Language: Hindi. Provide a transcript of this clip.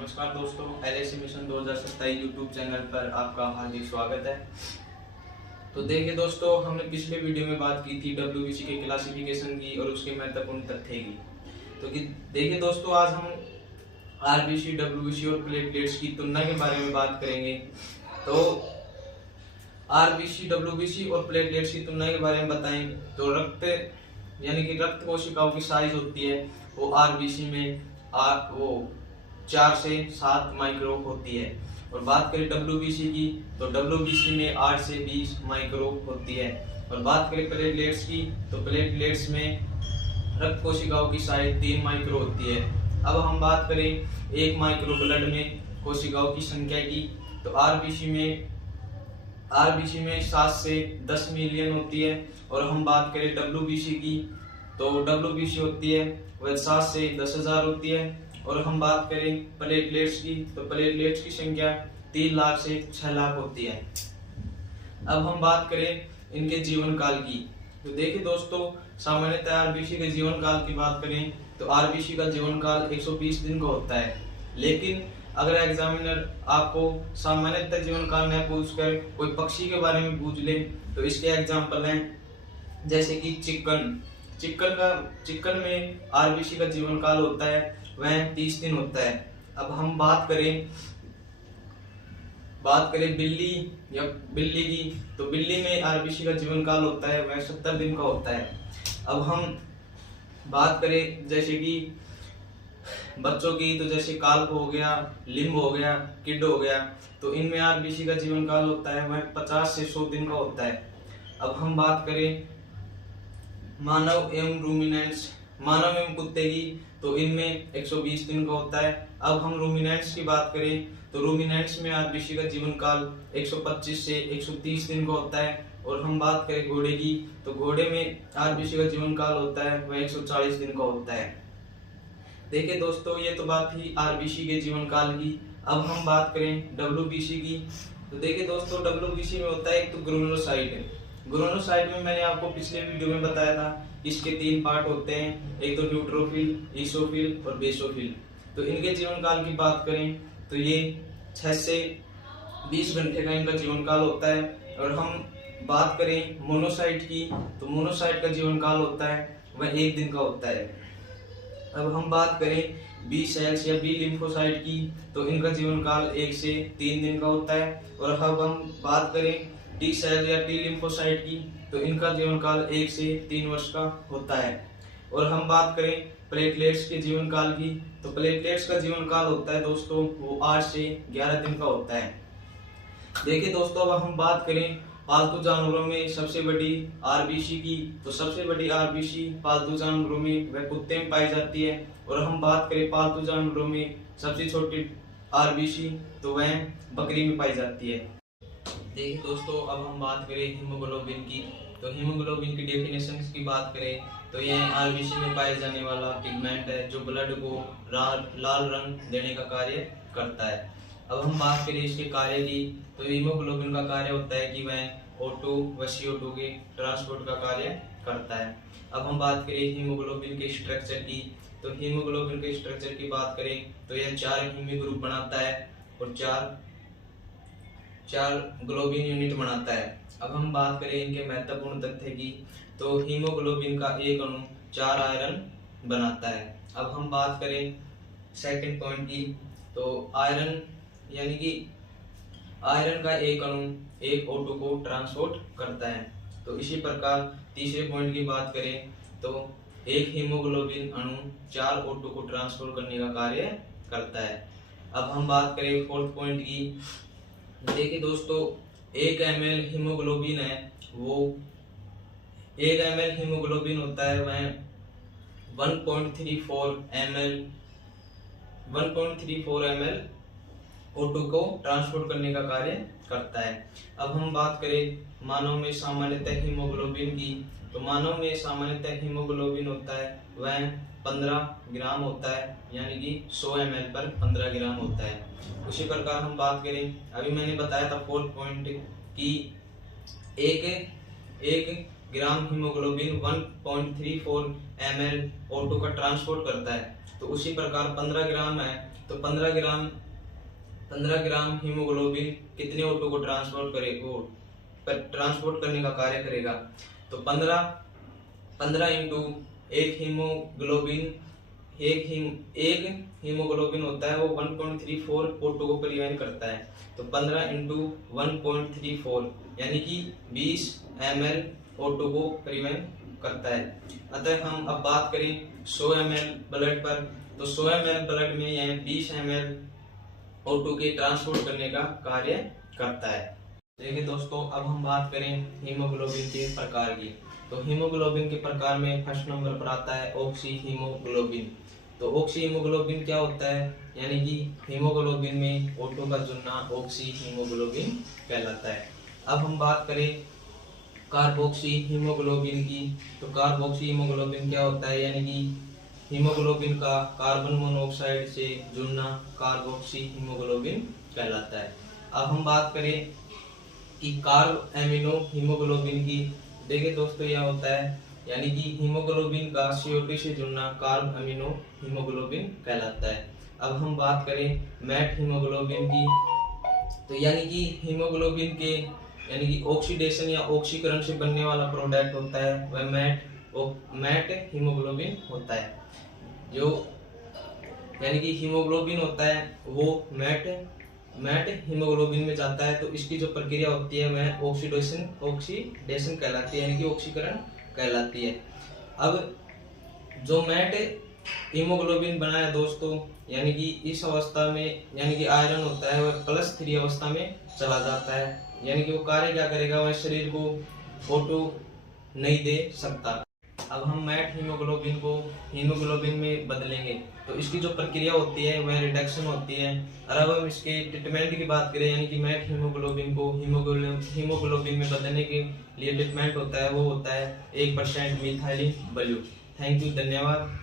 नमस्कार दोस्तों, LIC मिशन 2027 यूट्यूब चैनल पर आपका हार्दिक स्वागत है। तो देखिए दोस्तों, हमने पिछले वीडियो में बात की थी WBC के क्लासिफिकेशन की और उसके महत्वपूर्ण तथ्य की। तो देखिए दोस्तों, आज हम RBC, WBC और प्लेटलेट्स की तुलना के बारे में बात करेंगे। तो RBC, WBC और प्लेटलेट्स की तुलना के बारे में बताएं तो रक्त कोशिकाओं की साइज होती है वो RBC में वो 4 से 7 माइक्रो होती है, और बात करें WBC की तो WBC में 8 से 20 माइक्रो होती है। और बात करें प्लेटलेट्स की तो प्लेटलेट्स में रक्त कोशिकाओं की साइज 3 माइक्रो होती है। अब हम बात करें 1 माइक्रो ब्लड में कोशिकाओं की संख्या की तो RBC में 7 से 10 मिलियन होती है। और हम बात करें WBC की तो WBC होती है वह 7 से 10,000 होती है। और हम बात करें प्लेटलेट्स की तो प्लेटलेट्स की संख्या 3 लाख से 6 लाख होती है। अब हम बात करें इनके जीवन काल की तो देखिए दोस्तों, सामान्यतः RBC के जीवन काल की बात करें तो RBC का जीवन काल 120 दिन का होता है। लेकिन अगर एग्जामिनर आपको सामान्यतः जीवन काल न पूछकर कोई पक्षी के बारे में पूछ ले तो इसके एग्जाम्पल हैं जैसे कि चिकन में RBC का जीवन काल होता है वह 30 दिन होता है। अब हम बात करें बिल्ली की तो बिल्ली में RBC का जीवन काल होता है वह 70 दिन का होता है। अब हम बात करें जैसे कि बच्चों की तो जैसे काल्प हो गया, लिम्ब हो गया, किड हो गया, तो इनमें RBC का जीवन काल होता है वह 50 से 100 दिन का होता है। अब हम बात करें मानव एवं कुत्ते की तो इनमें 120 दिन का होता है। अब हम रूमिनेंट्स की बात करें तो रूमिनेंट्स में RBC का जीवन काल 125 से 130 दिन का होता है। और हम बात करें घोड़े की तो घोड़े में RBC का जीवन काल होता है वह 140 दिन का होता है। देखिए दोस्तों, ये तो बात थी RBC के जीवन काल की। अब हम बात करें WBC की तो देखिए दोस्तों, WBC में होता है एक तो ग्रोनोसाइट में मैंने आपको पिछले वीडियो में बताया था इसके 3 पार्ट होते हैं, एक तो न्यूट्रोफिल, ईसोफिल और बेसोफिल। तो इनके जीवन काल की बात करें तो ये 6 से 20 घंटे का इनका जीवन काल होता है। और हम बात करें मोनोसाइट की तो मोनोसाइट का जीवन काल होता है वह 1 दिन का होता है। अब हम बात करें बी सेल्स या बी लिम्फोसाइट की तो इनका जीवन काल 1 से 3 दिन का होता है। और अब हम बात करें टी सेल या टी लिम्फोसाइट की तो इनका जीवन काल 1 से 3 वर्ष का होता है। और हम बात करें प्लेटलेट्स के जीवन काल की तो प्लेटलेट्स का जीवन काल होता है दोस्तों वो 8 से 11 दिन का होता है। देखिए दोस्तों, अब हम बात करें पालतू जानवरों में सबसे बड़ी RBC की तो सबसे बड़ी RBC पालतू जानवरों में वह कुत्ते में पाई जाती है। और हम बात करें पालतू जानवरों में सबसे छोटी RBC तो वह बकरी में पाई जाती है। देखिए दोस्तों, अब हम बात करें हीमोग्लोबिन की तो हीमोग्लोबिन की डेफिनेशन की बात करें तो यह RBC में पाए जाने वाला पिगमेंट है जो ब्लड को लाल रंग देने का कार्य करता है। अब हम बात करें इसके कार्य की तो हीमोग्लोबिन का कार्य होता है कि वह O2 व CO2 के ट्रांसपोर्ट का कार्य करता है। अब हम बात करें हीमोग्लोबिन के स्ट्रक्चर की तो हीमोग्लोबिन के स्ट्रक्चर की बात करें तो यह 4 हीमी ग्रुप बनाता है और 4 ग्लोबिन यूनिट बनाता है। अब हम बात करें इनके महत्वपूर्ण तथ्य की तो हीमोग्लोबिन का एक अणु 4 आयरन बनाता है। अब हम बात करें सेकंड पॉइंट की तो आयरन यानी कि आयरन का एक अणु एक O2 को ट्रांसपोर्ट करता है। तो इसी प्रकार तीसरे पॉइंट की बात करें तो एक हीमोग्लोबिन अणु 4 O2 को ट्रांसपोर्ट करने का कार्य करता है। अब हम बात करें फोर्थ पॉइंट की। देखिए दोस्तों, 1 ml हीमोग्लोबिन है वो 1 ml हीमोग्लोबिन होता है वह 1.34 ml O2 को ट्रांसपोर्ट करने का कार्य करता है। अब हम बात करें मानव में सामान्यतः हीमोग्लोबिन की तो मानव में सामान्यतः हीमोग्लोबिन होता है वह 15 ग्राम होता है, यानी कि 100 ml पर 15 ग्राम होता है। उसी प्रकार हम बात करें, अभी मैंने बताया था फोर्थ पॉइंट कि एक ग्राम हीमोग्लोबिन 1.34 ml O2 का ट्रांसपोर्ट करता है। तो उसी प्रकार 15 ग्राम है तो 15 ग्राम हीमोग्लोबिन कितने O2 को ट्रांसपोर्ट करने का कार्य करेगा। तो 15 इंटू एक हीमोग्लोबिन होता है वो 1.34 O2 को परिवहन करता है। तो 15 इंटू 1.34 यानी कि 20 ml O2 को परिवहन करता है। अतः हम अब बात करें 100 ml ब्लड पर, तो 100 ml ब्लड में यह 20 ml O2 के ट्रांसपोर्ट करने का कार्य करता है। देखिए दोस्तों, अब हम बात करें हीमोग्लोबिन के प्रकार की। तो हीमोग्लोबिन के प्रकार में फर्स्ट नंबर पर आता है ऑक्सी हीमोग्लोबिन। तो ऑक्सी हीमोग्लोबिन क्या होता है, यानी कि हीमोग्लोबिन में O2 का जुड़ना ऑक्सी हीमोग्लोबिन कहलाता है। अब हम बात करें कार्बोक्सी हीमोग्लोबिन की। तो कार्बोक्सी हीमोग्लोबिन क्या होता है, यानी कि हीमोग्लोबिन का कार्बन मोनोऑक्साइड से जुड़ना कार्बोक्सी हीमोग्लोबिन कहलाता है। अब हम बात करें कि कार्ब एमिनो हीमोग्लोबिन की। देखिए दोस्तों, यह होता है यानी कि हीमोग्लोबिन का CO2 से जुड़ना कार्ब एमिनो हीमोग्लोबिन कहलाता है। अब हम बात करें मैट हीमोग्लोबिन की। तो यानी कि हीमोग्लोबिन के यानी कि ऑक्सीडेशन या ऑक्सीकरण से बनने वाला प्रोडक्ट होता है वह मैट हीमोग्लोबिन होता है। जो यानी कि हीमोग्लोबिन होता है वो मैट हीमोग्लोबिन में जाता है। तो इसकी जो प्रक्रिया होती है वह ऑक्सीडेशन कहलाती है, यानी कि ऑक्सीकरण कहलाती है। अब जो मैट हीमोग्लोबिन बना है दोस्तों, यानी कि इस अवस्था में यानी कि आयरन होता है वह +3 अवस्था में चला जाता है, यानी कि वो कार्य क्या करेगा, वह शरीर को O2 नहीं दे सकता। अब हम मैट हीमोग्लोबिन को हीमोग्लोबिन में बदलेंगे। तो इसकी जो प्रक्रिया होती है वह रिडक्शन होती है। और अब हम इसके ट्रीटमेंट की बात करें, यानी कि मैट हीमोग्लोबिन को हीमोग्लोबिन में बदलने के लिए ट्रीटमेंट होता है वो होता है 1% मिथाइलिन ब्लू। थैंक यू, धन्यवाद।